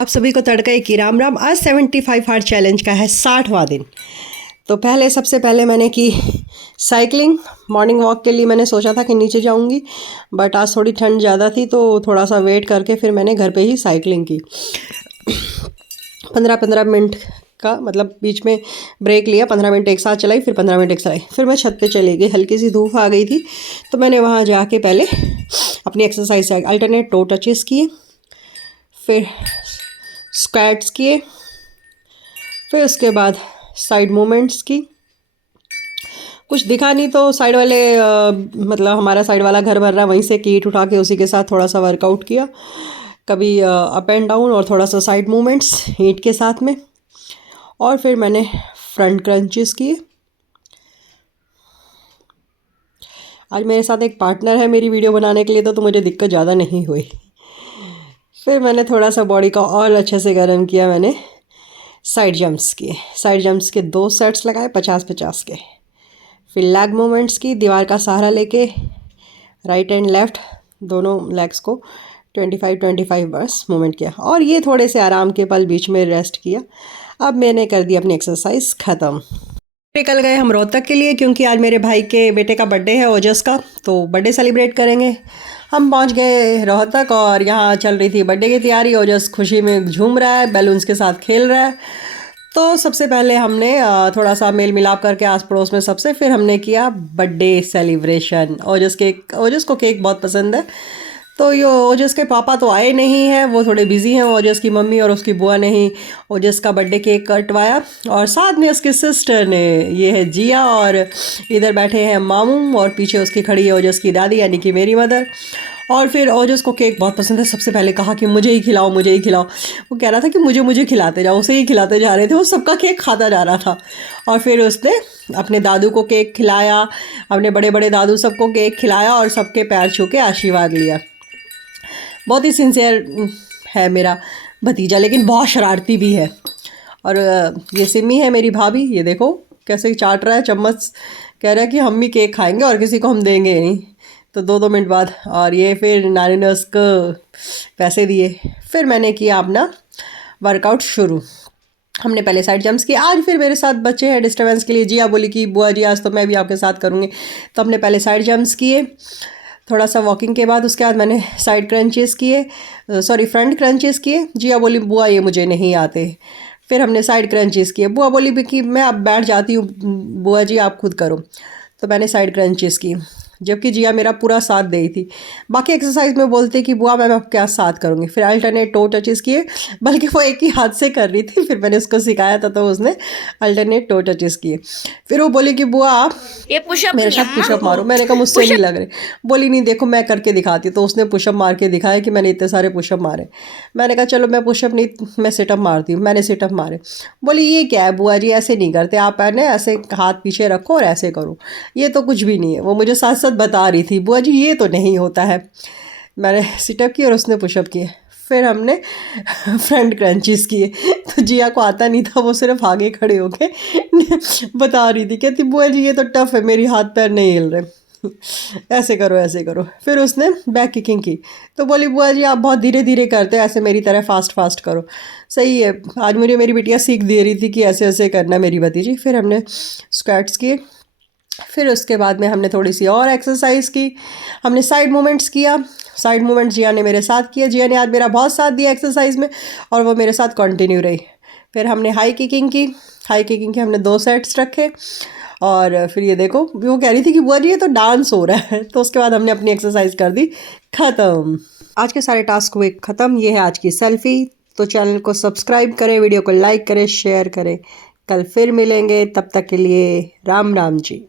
आप सभी को तड़का की राम राम। आज 75 हार्ट चैलेंज का है 60वां दिन। तो सबसे पहले मैंने की साइकिलिंग। मॉर्निंग वॉक के लिए मैंने सोचा था कि नीचे जाऊंगी, बट आज थोड़ी ठंड ज़्यादा थी तो थोड़ा सा वेट करके फिर मैंने घर पे ही साइकिलिंग की। 15-15 मिनट का मतलब बीच में ब्रेक लिया, 15 मिनट एक साथ चलाई, फिर 15 मिनट एक चलाई, फिर मैं छत पे चली गई। हल्की सी धूप आ गई थी तो मैंने वहाँ जाके पहले अपनी एक्सरसाइज अल्टरनेट टो टचेस किए, फिर स्क्वैट्स किए, फिर उसके बाद साइड मूवमेंट्स की। कुछ दिखा नहीं तो साइड वाले मतलब हमारा साइड वाला घर भर रहा है, वहीं से कीट उठा के उसी के साथ थोड़ा सा वर्कआउट किया। कभी अप एंड डाउन और थोड़ा सा साइड मूवमेंट्स हीट के साथ में। और फिर मैंने फ्रंट क्रंचेस किए। आज मेरे साथ एक पार्टनर है मेरी वीडियो बनाने के लिए, तो मुझे दिक्कत ज़्यादा नहीं हुई। फिर मैंने थोड़ा सा बॉडी का और अच्छे से गर्म किया। मैंने साइड जंप्स किए। साइड जंप्स के 2 सेट्स लगाए 50-50 के। फिर लैग मूवमेंट्स की, दीवार का सहारा लेके राइट एंड लेफ़्ट दोनों लेग्स को 25-25 बस मूवमेंट किया। और ये थोड़े से आराम के पल बीच में रेस्ट किया। अब मैंने कर दी अपनी एक्सरसाइज ख़त्म। निकल गए हम रोहतक के लिए, क्योंकि आज मेरे भाई के बेटे का बर्थडे है, ओजस का, तो बर्थडे सेलिब्रेट करेंगे। हम पहुंच गए रोहतक और यहाँ चल रही थी बर्थडे की तैयारी। ओजस खुशी में झूम रहा है, बैलून्स के साथ खेल रहा है। तो सबसे पहले हमने थोड़ा सा मेल मिलाप करके आस पड़ोस में सबसे, फिर हमने किया बर्थडे सेलिब्रेशन। ओजस को केक बहुत पसंद है, तो ये ओजस के पापा तो आए नहीं हैं, वो थोड़े बिजी हैं। ओजस की मम्मी और उसकी बुआ ने ही ओजस का बर्थडे केक कटवाया, और साथ में उसकी सिस्टर ने। ये है जिया, और इधर बैठे हैं मामू, और पीछे उसकी खड़ी है ओजस की दादी यानी कि मेरी मदर। और फिर ओजस को केक बहुत पसंद है। सबसे पहले कहा कि मुझे ही खिलाओ, मुझे ही खिलाओ। वो कह रहा था कि मुझे खिलाते जाओ, उसे ही खिलाते जा रहे थे। वो सबका केक खाता जा रहा था। और फिर उसने अपने दादू को केक खिलाया, अपने बड़े बड़े दादू सबको केक खिलाया, और सबके पैर छू के आशीर्वाद लिया। बहुत ही सिंसियर है मेरा भतीजा, लेकिन बहुत शरारती भी है। और ये सिमी है मेरी भाभी, ये देखो कैसे चाट रहा है चम्मच, कह रहा है कि हम भी केक खाएंगे और किसी को हम देंगे नहीं। तो 2-2 मिनट बाद, और ये फिर नानी ने उसको पैसे दिए। फिर मैंने किया अपना वर्कआउट शुरू। हमने पहले साइड जंप्स किए। आज फिर मेरे साथ बच्चे हैं डिस्टर्बेंस के लिए। जिया बोली कि बुआ जी आज तो मैं भी आपके साथ करूँगी, तो हमने पहले साइड जंप्स किए। थोड़ा सा वॉकिंग के बाद उसके बाद मैंने साइड क्रंचेस किए, फ्रंट क्रंचेस किए। जिया बोली बुआ ये मुझे नहीं आते। फिर हमने साइड क्रंचेस किए। बुआ बोली भी कि मैं अब बैठ जाती हूँ, बुआ जी आप खुद करो। तो मैंने साइड क्रंचेस की, जबकि जिया मेरा पूरा साथ दे थी। बाकी एक्सरसाइज में बोलते कि बुआ मैं क्या साथ करूँगी। फिर अल्टरनेट टो टचेस किए, बल्कि वो एक ही हाथ से कर रही थी। फिर मैंने उसको सिखाया था तो उसने अल्टरनेट टो टचेस किए। फिर वो बोली कि बुआ आप ये पुशअप मेरे नहीं साथ पुशअप मारो। मैंने कहा मुझसे नहीं लग रहे। बोली नहीं देखो मैं करके दिखाती, तो उसने पुशअप मार के दिखाया कि मैंने इतने सारे पुशअप मारे। मैंने कहा चलो मैं पुशअप नहीं, मैं सिटअप मारती हूँ। मैंने सिटअप मारे। बोली ये क्या है बुआ जी, ऐसे नहीं करते आप, है ऐसे हाथ पीछे रखो और ऐसे करो, ये तो कुछ भी नहीं है। वो मुझे साथ साथ बता रही थी बुआ जी ये तो नहीं होता है। मैंने सिटअप किए और उसने पुशअप किए। फिर हमने फ्रंट क्रंचेस किए। तो जिया को आता नहीं था, वो सिर्फ आगे खड़े होके बता रही थी, कहती बुआ जी ये तो टफ है, मेरी हाथ पैर नहीं हिल रहे, ऐसे करो ऐसे करो। फिर उसने बैक किकिंग की, तो बोली बुआ जी आप बहुत धीरे धीरे करते हो, ऐसे मेरी तरह फास्ट फास्ट करो। सही है, आज मुझे मेरी बिटिया सीख दे रही थी कि ऐसे ऐसे करना मेरी भतीजी। फिर हमने स्क्वाट्स किए। फिर उसके बाद में हमने थोड़ी सी और एक्सरसाइज की। हमने साइड मूवमेंट्स किया। साइड मूवमेंट जिया ने मेरे साथ किया। जिया ने आज मेरा बहुत साथ दिया एक्सरसाइज में, और वो मेरे साथ कंटिन्यू रही। फिर हमने हाई किकिंग की। हाई किकिंग के हमने 2 सेट्स रखे। और फिर ये देखो वो कह रही थी कि बुआ जी ये तो डांस हो रहा है। तो उसके बाद हमने अपनी एक्सरसाइज कर दी ख़त्म। आज के सारे टास्क हुए ख़त्म। ये है आज की सेल्फी। तो चैनल को सब्सक्राइब करें, वीडियो को लाइक करें, शेयर करें। कल फिर मिलेंगे, तब तक के लिए राम राम जी।